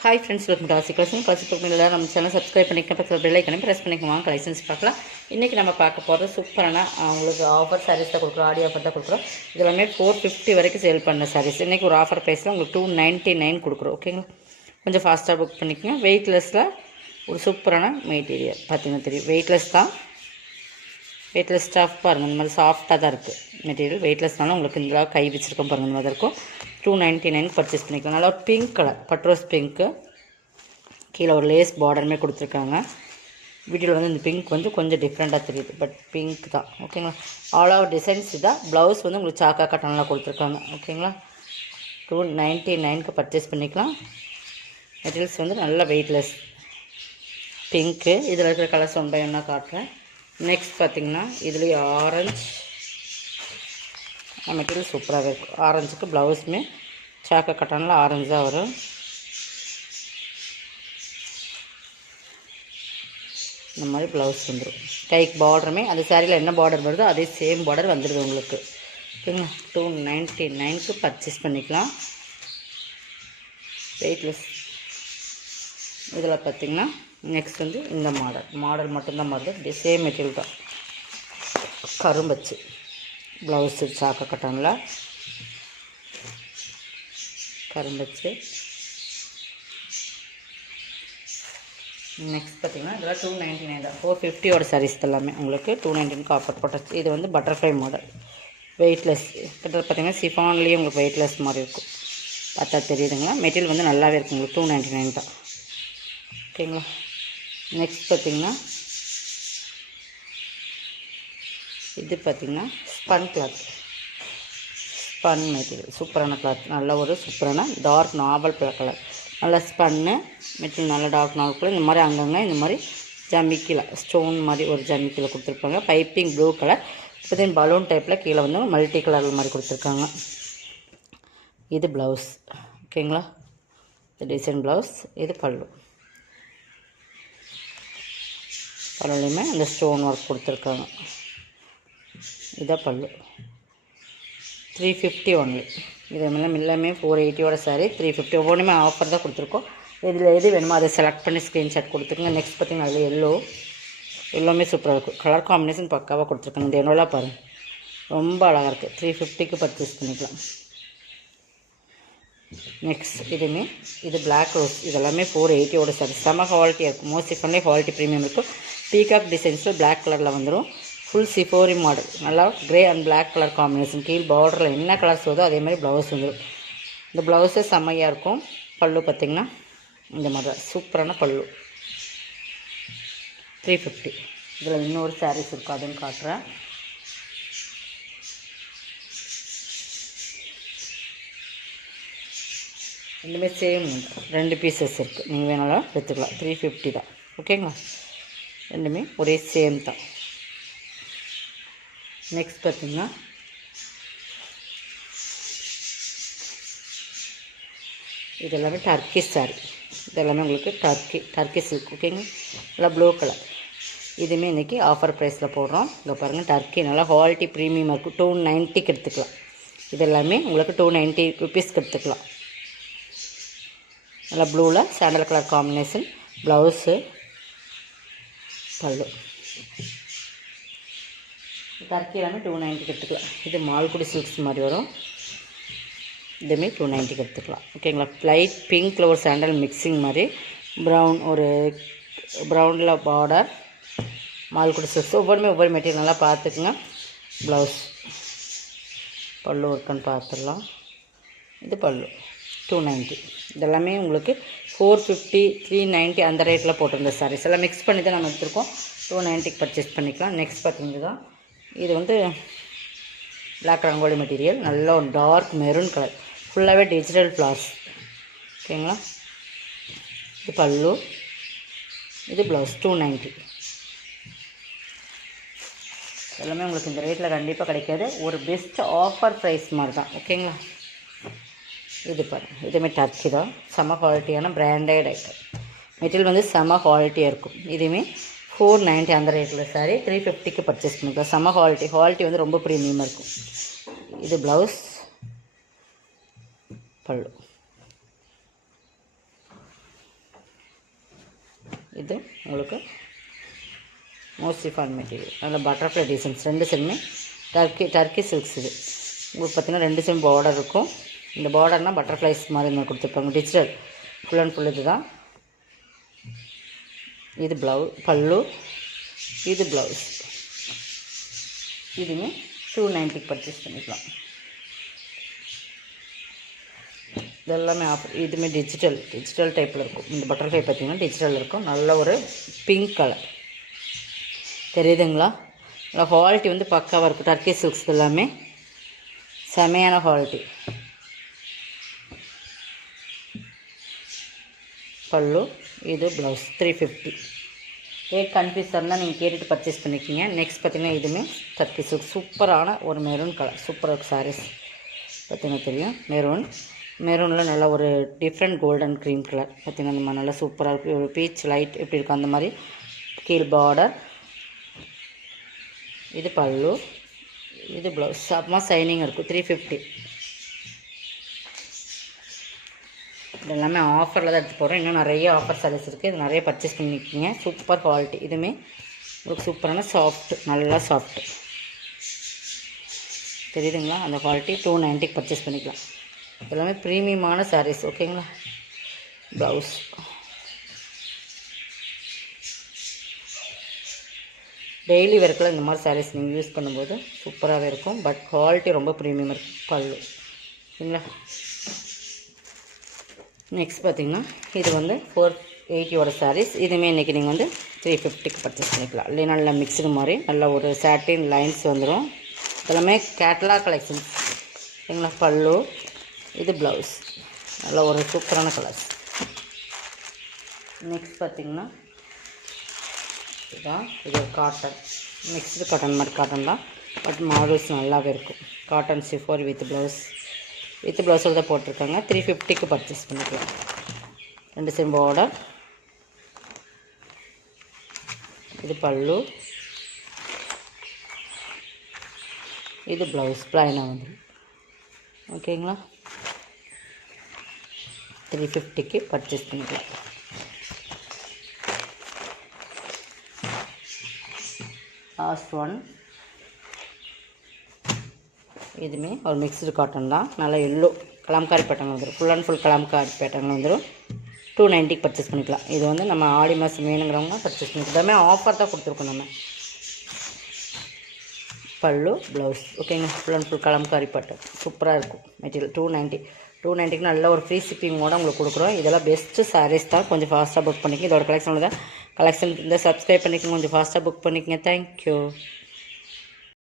Hi friends, welcome to ஆசி collection. Collection நம்ம channel subscribe பண்ணிக்கலாம், பக்கத்தில் பெல் ஐக்கனை ப்ரெஸ் பண்ணிக்கலாம். கலெக்ஷன்ஸ் பார்க்கலாம். இன்றைக்கி நம்ம பார்க்க போகிறது சூப்பரான உங்களுக்கு ஆஃபர் சாரீஸ் தான் கொடுக்குறோம், ஆடி ஆஃபர் தான் கொடுக்குறோம். இது எல்லாமே 450 வரைக்கும் சேல் பண்ண சாரீஸ். இன்றைக்கி ஒரு ஆஃபர் ப்ரைஸில் உங்களுக்கு 299 கொடுக்குறோம். ஓகேங்களா, கொஞ்சம் ஃபாஸ்ட்டாக புக் பண்ணிக்கோங்க. வெயிட்லெஸ்ஸில் ஒரு சூப்பரான மெட்டீரியல் பார்த்தீங்கன்னா தெரியும். வெயிட்லெஸ் தான், வெயிட்லெஸ் ஸ்டாஃப் பாருங்கள். இந்த மாதிரி சாஃப்டாக தான் இருக்குது மெட்டீரியல். வெயிட்லெஸ்னாலும் உங்களுக்கு இந்த கை வச்சுருக்கோம் பாருங்கள். இந்த மாதிரி இருக்கும். 299 பர்ச்சேஸ் பண்ணிக்கலாம். நல்லா பிங்க் கலர், பட்ரோஸ் பிங்க்கு, கீழே ஒரு லேஸ் பார்டருமே கொடுத்துருக்காங்க. வீடியோவில் வந்து இந்த பிங்க் வந்து கொஞ்சம் டிஃப்ரெண்ட்டாக தெரியுது, பட் பிங்க் தான். ஓகேங்களா, ஆல் ஓவர் டிசைன்ஸ் இதான். ப்ளவுஸ் வந்து உங்களுக்கு சாக்கா கட்டனெலாம் கொடுத்துருக்காங்க. ஓகேங்களா, 299 பர்ச்சேஸ் பண்ணிக்கலாம். மெட்டீரியல்ஸ் வந்து நல்ல வெயிட்லெஸ் பிங்க்கு. இதில் இருக்கிற கலர்ஸ் ஒன் பை ஒன்றா காட்டுறேன். நெக்ஸ்ட் பார்த்திங்கன்னா இதுலேயே ஆரஞ்சு மெட்டீரியல் சூப்பராகவே இருக்கும். ஆரஞ்சுக்கு ப்ளவுஸுமே சாக்கா கட்டனில் ஆரஞ்சு தான் வரும். இந்த மாதிரி ப்ளவுஸ் வந்துடும். கைக்கு பார்டருமே அந்த சாரியில் என்ன பார்டர் வருதோ அதே சேம் பார்டர் வந்துடுது உங்களுக்கு. ஓகேங்களா, 299 பர்ச்சேஸ் பண்ணிக்கலாம். வெயிட்லெஸ். இதில் பார்த்திங்கன்னா நெக்ஸ்ட் வந்து இந்த மாடல் மட்டும்தான் மாறுது. சேம் மெட்டீரியல் தான். கரும்பச்சு ப்ளவுஸு சாக்கா கட்டனில் கரும்பச்சு. நெக்ஸ்ட் பார்த்திங்கன்னா இதெல்லாம் 299 தான். 450 சாரீஸ் எல்லாமே உங்களுக்கு 299 ஆஃபர் போட்டாச்சு. இது வந்து பட்டர்ஃப்ளை மாடல், வெயிட்லெஸ். கிட்ட பார்த்திங்கன்னா சிஃபான்லேயே உங்களுக்கு வெயிட்லெஸ் மாதிரி இருக்கும். பார்த்தா தெரியுதுங்களா. மெட்டீரியல் வந்து நல்லாவே இருக்கும் உங்களுக்கு. 299 தான். ஓகேங்களா, நெக்ஸ்ட் பார்த்திங்கன்னா இது பார்த்திங்கன்னா ஸ்பன் கிளாத், ஸ்பன் மெட்டீரியல். சூப்பரான கிளாத், நல்ல ஒரு சூப்பரான டார்க் நாவல் கலர். நல்லா ஸ்பன்னு மெட்டீரியல், நல்லா டார்க் நாவல். இந்த மாதிரி அங்கங்கே இந்த மாதிரி ஜமிக்கில் ஸ்டோன் மாதிரி ஒரு ஜமிக்கில் கொடுத்துருப்பாங்க. Piping blue colour. இப்போ பலூன் டைப்பில் கீழே வந்து மல்டி கலர் மாதிரி கொடுத்துருக்காங்க. இது ப்ளவுஸ். ஓகேங்களா, இது டிசைன் ப்ளவுஸ். இது பல்லு. பல்லுலையுமே அந்த ஸ்டோன் ஒர்க் கொடுத்துருக்காங்க. இதான் பல்லு. 350 ஒன்லி. இது எல்லாமே 480 சாரி. 350 ஒவ்வொன்றுமே ஆஃபர் தான் கொடுத்துருக்கோம். இதில் எது வேணுமோ அதை செலக்ட் பண்ணி ஸ்க்ரீன்ஷாட் கொடுத்துருங்க. நெக்ஸ்ட் பார்த்திங்கன்னா அதில் எல்லோமே சூப்பராக இருக்கும். கலர் காம்பினேஷன் பக்காவாக கொடுத்துருக்காங்க. இந்த எண்ணெலாம் பாருங்கள், ரொம்ப அழகாக இருக்குது. 350 பர்ச்சேஸ் பண்ணிக்கலாம். நெக்ஸ்ட் இது பிளாக் ரோஸ். இதெல்லாமே 480 சாரி. செம குவாலிட்டியாக இருக்கும். மோஸ்ட்லி பண்ணி குவாலிட்டி ப்ரீமியம் இருக்கும். பீகாக் டிசைன்ஸில் பிளாக் கலரில் வந்துடும். ஃபுல் சிஃபோரி மாடல். நல்லா grey and black colour combination. கீழ் பார்டரில் என்ன கலர்ஸ் வருதோ அதே மாதிரி ப்ளவுஸ் வந்துடும். இந்த ப்ளவுஸே செம்மையாக இருக்கும். பல்லு பார்த்திங்கன்னா இந்த மாதிரி தான் சூப்பரான பல்லு. 350. இதில் இன்னொரு சாரீஸ் இருக்கும், அதுன்னு காட்டுறேன். ரெண்டுமே சேம், 2 பீசஸ் இருக்குது. நீங்கள் வேணாலும் எடுத்துக்கலாம். 350 தான். ஓகேங்களா, ரெண்டுமே ஒரே சேம் தான். நெக்ஸ்ட் பார்த்திங்கன்னா இதெல்லாமே டர்க்கி சாரி. இதெல்லாமே உங்களுக்கு டர்க்கி சில்க். ஓகேங்க, நல்லா ப்ளூ கலர். இதுவுமே இன்றைக்கி ஆஃபர் ப்ரைஸில் போடுறோம். இங்கே பாருங்கள், டர்க்கி நல்லா குவாலிட்டி ப்ரீமியமாக இருக்கும். 290 எடுத்துக்கலாம். இது எல்லாமே உங்களுக்கு 290 எடுத்துக்கலாம். நல்லா ப்ளூவில் சாண்டல் கலர் காம்பினேஷன். ப்ளவுஸு, பல்லு. டர்க்கி எல்லாமே 290 எடுத்துக்கலாம். இது மால்குடி சில்க்ஸ் மாதிரி வரும். இதுவுமே 290 எடுத்துக்கலாம். ஓகேங்களா, லைட் பிங்க்கில் ஒரு சாண்டல் மிக்சிங் மாதிரி, ப்ரௌன் ஒரு ப்ரௌனில் பார்டர், மால்குடி சில்க்ஸ். ஒவ்வொரு மெட்டீரியல் நல்லா பார்த்துக்குங்க. ப்ளவுஸ், பல்லு ஒர்க்குன்னு பார்த்துடலாம். இது பல்லு 290. இதெல்லாமே உங்களுக்கு 450, 390 அந்த ரேட்டில் போட்டிருந்த சாரீஸ் எல்லாம் மிக்ஸ் பண்ணி தான் நம்ம எடுத்துருக்கோம். 290 பர்ச்சேஸ் பண்ணிக்கலாம். நெக்ஸ்ட் பார்த்தீங்கன்னா இது வந்து பிளாக் ரங்கோலி மெட்டீரியல். நல்ல ஒரு டார்க் மெரூன் கலர். ஃபுல்லாகவே டிஜிட்டல் ஃப்ளார்ஸ். ஓகேங்களா, இது பல்லு. இது ப்ளவுஸ். 290. எல்லாமே உங்களுக்கு இந்த ரேட்டில் கண்டிப்பாக கிடைக்காது. ஒரு பெஸ்ட் ஆஃபர் ப்ரைஸ் மாதிரி தான். ஓகேங்களா, இது பாருங்கள், இதுவுமே டர்க்கி தான். செம்ம குவாலிட்டியான பிராண்டட் ஐட்டம். மெட்டீரியல் வந்து செம்ம குவாலிட்டியாக இருக்கும். இதுவுமே 490 அந்த ரேட்டில் சாரி. 350 பர்ச்சேஸ் பண்ணிக்கலாம். செம்ம குவாலிட்டி வந்து ரொம்ப ப்ரீமியமாக இருக்கும். இது ப்ளவுஸ், பல்லு. இது உங்களுக்கு மோஸ்ட்லி ஃபான் மெட்டீரியல், நல்ல பட்டர்ஃப்ளை டிசைன்ஸ். 2 சைடுமே டர்க்கி சில்க்ஸ். இது உங்களுக்கு பார்த்திங்கன்னா 2 சைடும் பார்டர் இருக்கும். இந்த பார்டர்னால் பட்டர்ஃப்ளைஸ் மாதிரி நான் கொடுத்துருப்பாங்க. டிஜிட்டல் ஃபுல் அண்ட் ஃபுல் இது தான். இது பல்லு, இது ப்ளவுஸ். இதுவுமே 290 பர்ச்சேஸ் பண்ணிக்கலாம். இதெல்லாமே ஆஃபர். இதுவுமே டிஜிட்டல் டைப்பில் இருக்கும். இந்த பட்டர்ஃப்ளை பார்த்திங்கன்னா டிஜிட்டல் இருக்கும். நல்ல ஒரு பிங்க் கலர் தெரியுதுங்களா? நல்லா குவாலிட்டி வந்து பக்காவாக இருக்கும். டர்க்கி சில்க்ஸ் எல்லாமே செமையான குவாலிட்டி. பல்லு, இது ப்ளவுஸ் 350. ரேட் கன்ஃபியூஸ் இருந்தால் நீங்கள் கேட்டுட்டு பர்ச்சேஸ் பண்ணிக்கிங்க. நெக்ஸ்ட் பார்த்திங்கன்னா இதுவுமே டர்க்கி சில்க் சூப்பரான ஒரு மெரூன் கலர். சூப்பராக இருக்கும் சாரீஸ். பார்த்திங்கன்னா தெரியும் மெரூனில் நல்லா ஒரு டிஃப்ரெண்ட் கோல்டன் க்ரீம் கலர். பார்த்திங்கன்னா நம்ம நல்லா சூப்பராக இருக்கும். ஒரு பீச் லைட் எப்படி இருக்கும் அந்த மாதிரி கீழ் பார்டர். இது பல்லு, இது ப்ளவுஸ். செம்ம சைனிங் இருக்கும். 350. இது எல்லாமே ஆஃபரில் தான் எடுத்து போகிறோம். இன்னும் நிறைய ஆஃபர் சாரீஸ் இருக்குது. இது நிறைய பர்ச்சேஸ் பண்ணிக்கிங்க. Super quality. இதுவுமே உங்களுக்கு சூப்பரான சாஃப்ட், நல்லா சாஃப்ட் தெரியுதுங்களா? அந்த குவாலிட்டி 290 பர்ச்சேஸ் பண்ணிக்கலாம். எல்லாமே ப்ரீமியமான சாரீஸ். ஓகேங்களா? ப்ளவுஸ் டெய்லி வேர்க்கில் இந்த மாதிரி சாரீஸ் நீங்கள் யூஸ் பண்ணும்போது சூப்பராகவே இருக்கும். பட் குவாலிட்டி ரொம்ப ப்ரீமியம் இருக்கும். பல்லு சரிங்களா? நெக்ஸ்ட் பார்த்திங்கன்னா இது வந்து 480 சாரீஸ். இதுவுமே இன்றைக்கி நீங்கள் வந்து 350 பர்ச்சேஸ் பண்ணிக்கலாம். இல்லை நல்ல மிக்சடு மாதிரி நல்ல ஒரு சாட்டின் லைன்ஸ் வந்துடும். இதெல்லாமே கேட்லாக் கலெக்ஷன்ஸ் சரிங்களா? பல்லு, இது ப்ளவுஸ். நல்ல ஒரு சூப்பரான கலர்ஸ். நெக்ஸ்ட் பார்த்திங்கன்னா இதுதான். இது காட்டன், மிக்ஸ்டு காட்டன் மாதிரி காட்டன் தான். பட் மாடல்ஸ் நல்லாவே இருக்கும். காட்டன் சிஃபோர் வித் ப்ளவுஸோடு தான் போட்டிருக்காங்க. 350 பர்ச்சேஸ் பண்ணிக்கலாம். 2 சைடு பார்டர். இது பல்லு, இது ப்ளவுஸ். ப்ளைனாக வந்துடும். ஓகேங்களா? 350 பர்ச்சேஸ் பண்ணிக்கலாம். Last one. இதுவுமே ஒரு மிக்ஸ்டு காட்டன் தான். நல்லா எல்லோ கலாம்காரி பேட்டர்ன் வந்துடும். Full and full kalamkari pattern வந்துடும். 290 பர்ச்சேஸ் பண்ணிக்கலாம். இது வந்து நம்ம ஆடி மாதம் வேணுங்கிறவங்க பர்ச்சேஸ் பண்ணிக்கலாம். எல்லாமே ஆஃபர் தான் கொடுத்துருக்கோம் நம்ம. பல்லு, ப்ளவுஸ். ஓகேங்க. Full and full kalamkari pattern சூப்பராக இருக்கும். மெட்டீரியல் 290 நல்ல ஒரு ஃப்ரீ ஷிப்பிங்கோடு உங்களுக்கு கொடுக்குறோம். இதெல்லாம் பெஸ்ட்டு சாரீஸ் தான். கொஞ்சம் ஃபாஸ்ட்டாக புக் பண்ணிக்கங்க. இதோட கலெக்ஷன் தான். கலெக்ஷன் இந்த சப்ஸ்கிரைப் பண்ணிக்கோங்க. கொஞ்சம் ஃபாஸ்ட்டாக புக் பண்ணிக்கங்க. தேங்க்யூ.